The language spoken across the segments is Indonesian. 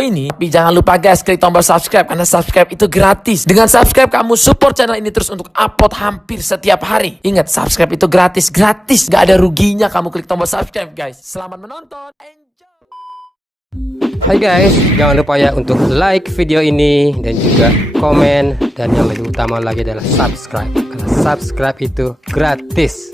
ini, tapi jangan lupa guys, klik tombol subscribe karena subscribe itu gratis. Dengan subscribe kamu support channel ini terus untuk upload hampir setiap hari. Ingat, subscribe itu gratis, gak ada ruginya kamu klik tombol subscribe guys. Selamat menonton, enjoy. Hai guys, jangan lupa ya untuk like video ini dan juga komen, dan yang lebih utama lagi adalah subscribe, karena subscribe itu gratis.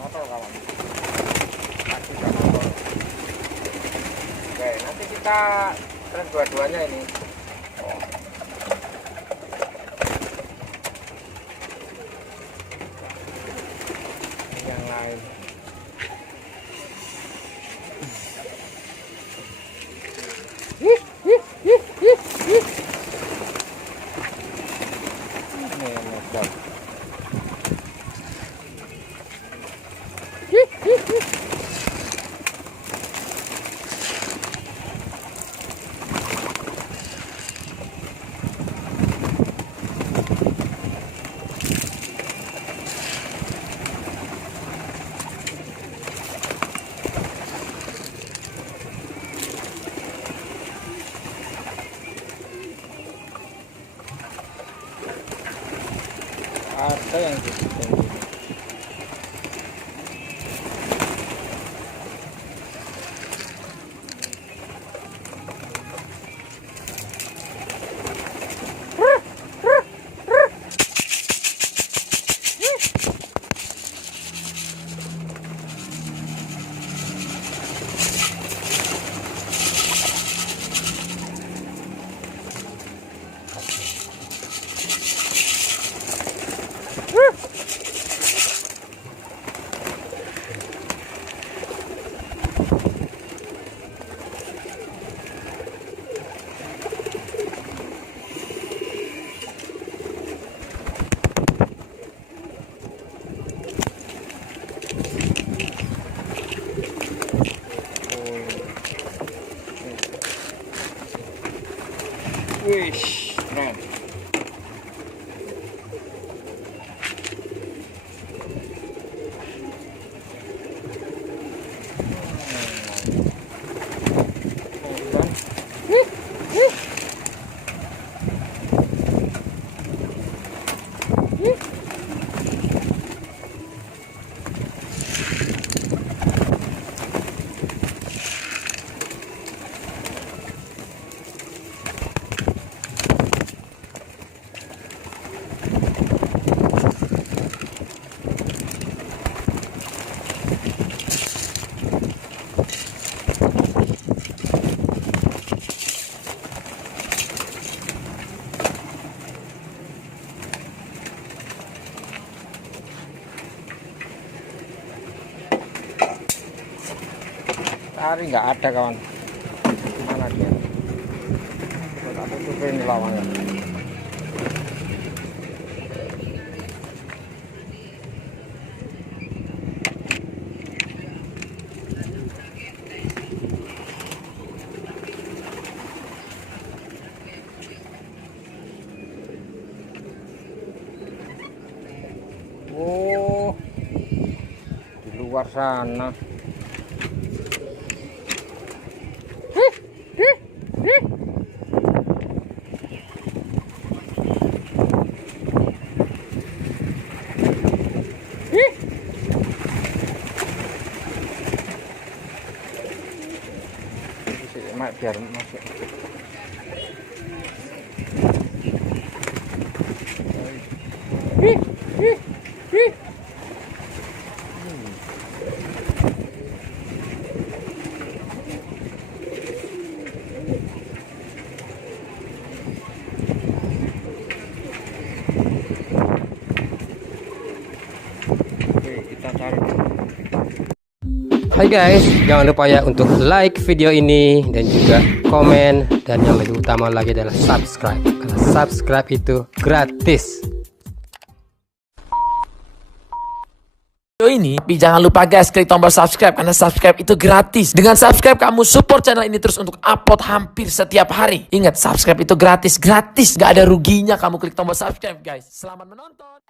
Motor kawan. Motor. Oke, nanti kita tren dua-duanya ini. Yang lain. Ini yang motor. Ada yang gitu. Wish, keren. Tari nggak ada kawan, mana dia? Kita tutupin lamanya. Oh, di luar sana. Biar masuk. Oke, kita cari. Hai guys, jangan lupa ya untuk like video ini dan juga komen, dan yang lebih utama lagi adalah subscribe, karena subscribe itu gratis. Video ini, tapi jangan lupa guys klik tombol subscribe karena subscribe itu gratis. Dengan subscribe kamu support channel ini terus untuk upload hampir setiap hari. Ingat, subscribe itu gratis, gak ada ruginya kamu klik tombol subscribe guys. Selamat menonton.